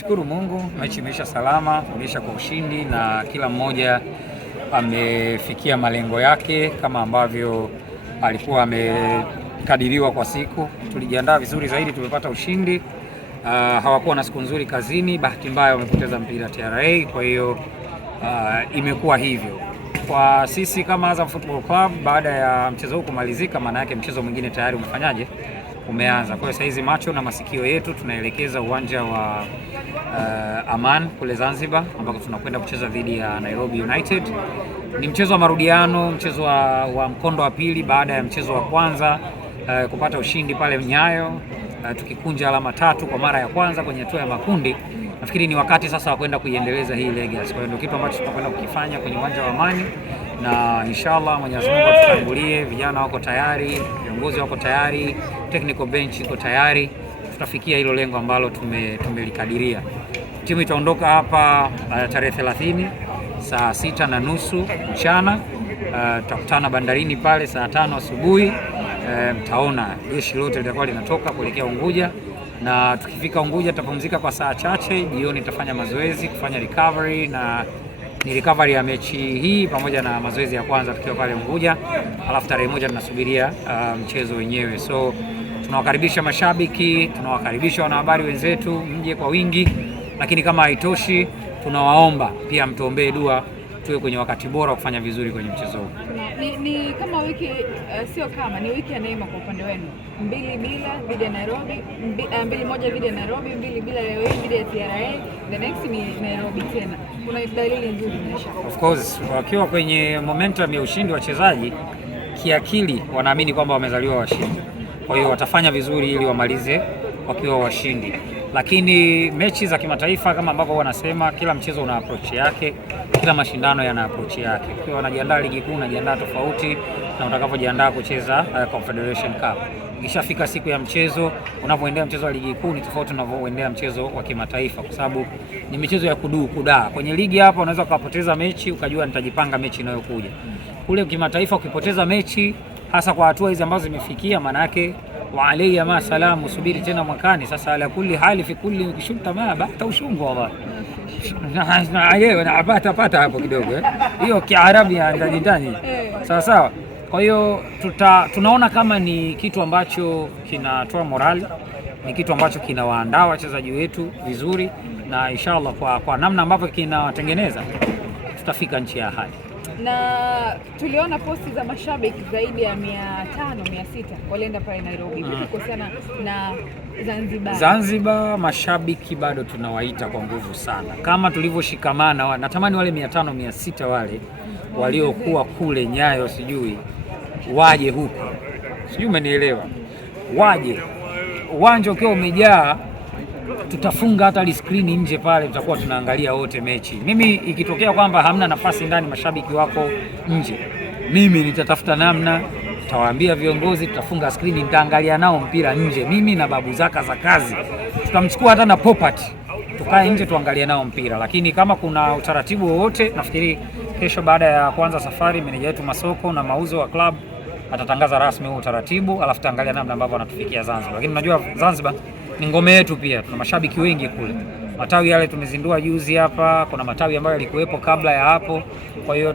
Shukuru Mungu, mechi imeisha salama, imeisha kwa ushindi na kila mmoja amefikia malengo yake kama ambavyo alikuwa amekadiriwa kwa siku. Tulijiandaa vizuri zaidi, tumepata ushindi. Hawakuwa na siku nzuri kazini, bahati mbaya wamepoteza mpira TRA, kwa hiyo imekuwa hivyo. Kwa sisi kama Azam Football Club, baada ya mchezo huu kumalizika, maana yake mchezo mwingine tayari umefanyaje? Umeanza. Kwa hiyo sasa hizi macho na masikio yetu tunaelekeza uwanja wa Aman kule Zanzibar, ambako tunakwenda kucheza dhidi ya Nairobi United. Ni mchezo wa marudiano, mchezo wa mkondo wa pili baada ya mchezo wa kwanza kupata ushindi pale Nyayo, tukikunja alama 3 kwa mara ya kwanza kwenye hatua ya makundi. Nafikiri ni wakati sasa wa kwenda kuiendeleza hii legacy. Kwa hiyo ndio kitu ambacho tunakwenda kukifanya kwenye uwanja wa Amani, na inshallah Mwenyezi Mungu atutangulie. Vijana wako tayari, viongozi wako tayari, technical bench iko tayari, tutafikia hilo lengo ambalo tumelikadiria. Timu itaondoka hapa tarehe 30 saa 6:30 mchana. Tutakutana bandarini pale saa 5 asubuhi. Mtaona jeshi lote litakuwa linatoka kuelekea Unguja, na tukifika Unguja tutapumzika kwa saa chache. Jioni tutafanya mazoezi kufanya recovery, na ni recovery ya mechi hii pamoja na mazoezi ya kwanza tukiwa pale Unguja. Alafu tarehe 1 tunasubiria mchezo wenyewe. So tunawakaribisha mashabiki, tunawakaribisha wanahabari wenzetu, mje kwa wingi, lakini kama haitoshi tunawaomba pia mtuombee dua tuwe kwenye wakati bora wa kufanya vizuri kwenye mchezo huu. Ni kama wiki sio kama ni wiki ya neema kwa upande wenu. 2-0 dhidi ya Nairobi, 2-1 dhidi ya Nairobi, 2-0 leo hii dhidi ya TRA, the next ni Nairobi tena. Kuna dalili nzuri maisha. Of course, wakiwa kwenye momentum ya ushindi, wachezaji kiakili wanaamini kwamba wamezaliwa washindi. Kwa hiyo watafanya vizuri ili wamalize wakiwa washindi. Lakini mechi za kimataifa kama ambavyo wanasema, kila mchezo una approach yake, kila mashindano yana approach yake. Ukiwa unajiandaa ligi kuu unajiandaa tofauti na utakapojiandaa kucheza Confederation Cup. Ikishafika siku ya mchezo, unapoendea mchezo wa ligi kuu ni tofauti na unavyoendea mchezo wa kimataifa, kwa sababu ni michezo ya kudaa. Kwenye ligi hapa unaweza kupoteza mechi ukajua nitajipanga mechi inayokuja. Kule kimataifa ukipoteza mechi, hasa kwa hatua hizi ambazo zimefikia, maana yake wa alayya ma salamu, subiri tena mwakani. Sasa ala kulli hali fi kulli kishunta ma bata ushungu wallahi na ayewe na pata hapo kidogo hiyo Kiarabu ya ndani sawa. Kwa hiyo tunaona kama ni kitu ambacho kinatoa morali, ni kitu ambacho kinawaandaa wachezaji wetu vizuri, na inshallah kwa namna ambavyo kinawatengeneza tutafika nchi ya ahadi. Na tuliona posti za mashabiki zaidi ya 500-600 walienda pale Nairobi. Vipi kuhusiana na Zanzibar? Mashabiki bado tunawaita kwa nguvu sana, kama tulivyoshikamana. Natamani wale 500-600 wale waliokuwa kule Nyayo sijui waje huku, sijui umenielewa, waje uwanja ukiwa umejaa, tutafunga hata screen nje pale, tutakuwa tunaangalia wote mechi. Mimi ikitokea kwamba hamna nafasi ndani, mashabiki wako nje, mimi nitatafuta namna, tutawaambia viongozi, tutafunga screen, nitaangalia nao mpira nje, mimi na babu zaka za kazi, tutamchukua hata na property, tukae nje tuangalie nao mpira. Lakini kama kuna utaratibu wowote, nafikiri kesho baada ya kuanza safari, meneja wetu masoko na mauzo wa club atatangaza rasmi huo utaratibu, alafu taangalia namna ambavyo wanatufikia Zanzibar. Lakini unajua Zanzibar ni ngome yetu pia, tuna mashabiki wengi kule. Matawi yale tumezindua juzi hapa, kuna matawi ambayo yalikuwepo kabla ya hapo. Kwa hiyo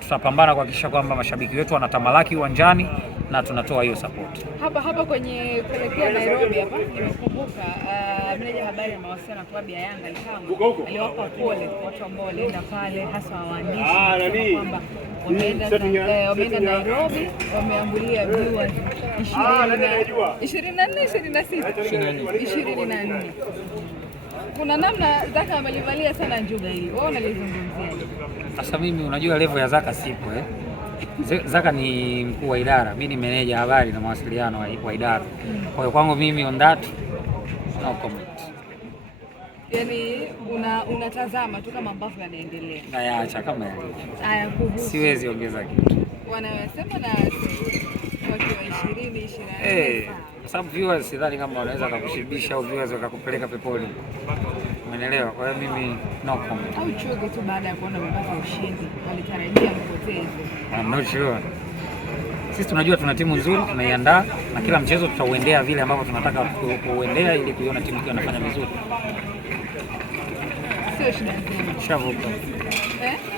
tutapambana kuhakikisha kwamba mashabiki wetu wanatamalaki uwanjani na tunatoa hiyo support. Hapa kwenye kuelekea Nairobi hapa, nimekumbuka meneja habari na mawasiliano klabu ya Yanga aliwapa pole watu ambao walienda pale, hasa waandishi, kwamba wameenda Nairobi, wameambulia viewers 24. Kuna namna Zaka amelivalia sana njuga hili, wewe unalizungumziaje? Sasa mimi unajua level ya Zaka sipo Zaka ni mkuu wa idara, mimi ni meneja habari na mawasiliano wa idara. Kwa hiyo kwangu mimi on that no comment. Yaani unatazama tu kama ambavyo yanaendelea. Nayaacha kama yalivyo. Haya, kuhusu siwezi ongeza kitu. Wanasema na watu wa 20 kwa sababu viewers sidhani kama wanaweza kukushibisha au viewers wakakupeleka peponi. Umeelewa? Kwa hiyo mimi no comment. Au chuo tu baada ya kuona mpaka ushindi walitarajia mpoteze. I'm not sure. Sisi tunajua tuna timu nzuri, tunaiandaa na kila mchezo tutauendea vile ambavyo tunataka kuuendea ili kuiona timu ikiwa inafanya vizuri. Sio shida nzima. Shavuka.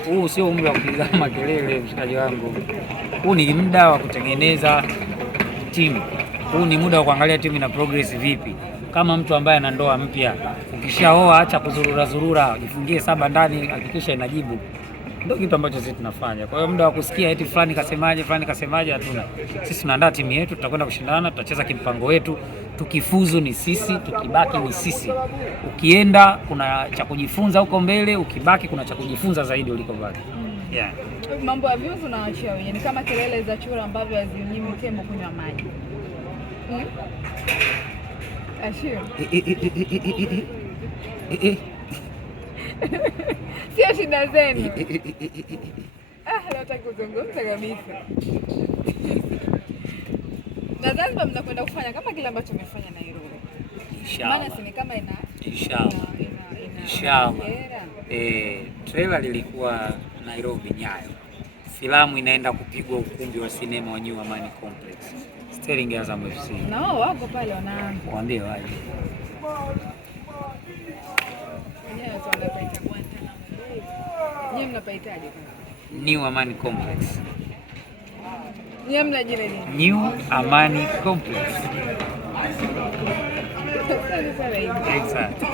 Huu sio umri wa kupiga makelele mshikaji wangu. Huu ni muda wa kutengeneza timu. Huu ni muda wa kuangalia timu ina progress vipi. Kama mtu ambaye ana ndoa mpya, ukishaoa acha kuzurura zurura, jifungie 7 ndani, hakikisha inajibu. Ndio kitu ambacho sisi tunafanya. Kwa hiyo muda wa kusikia eti fulani kasemaje hatuna. Sisi tunaandaa timu yetu, tutakwenda kushindana, tutacheza kimpango wetu. Tukifuzu ni sisi, tukibaki ni sisi. Ukienda kuna cha kujifunza huko mbele, ukibaki kuna cha kujifunza zaidi uliko baki. Yeah. Mambo ya views unaachia wenyewe. Ni kama kelele za chura ambavyo hazinyimi tembo kunywa maji. Ashio. Sio shida zenu. Nataka kuzungumza kabisa. Na Zanzibar mnakwenda kufanya kama kile ambacho mmefanya Nairobi. Inshallah. Maana si kama ina Inshallah. Trailer lilikuwa Nairobi Nyayo. Filamu inaenda kupigwa ukumbi wa sinema wa New Amani Complex. Sterling Azam FC. Na wao wako pale wanaanza. Waambie waje. Nyie mnapaitaje? New Amani Complex. Nyie mna jina nini? New Amani Complex. Exactly.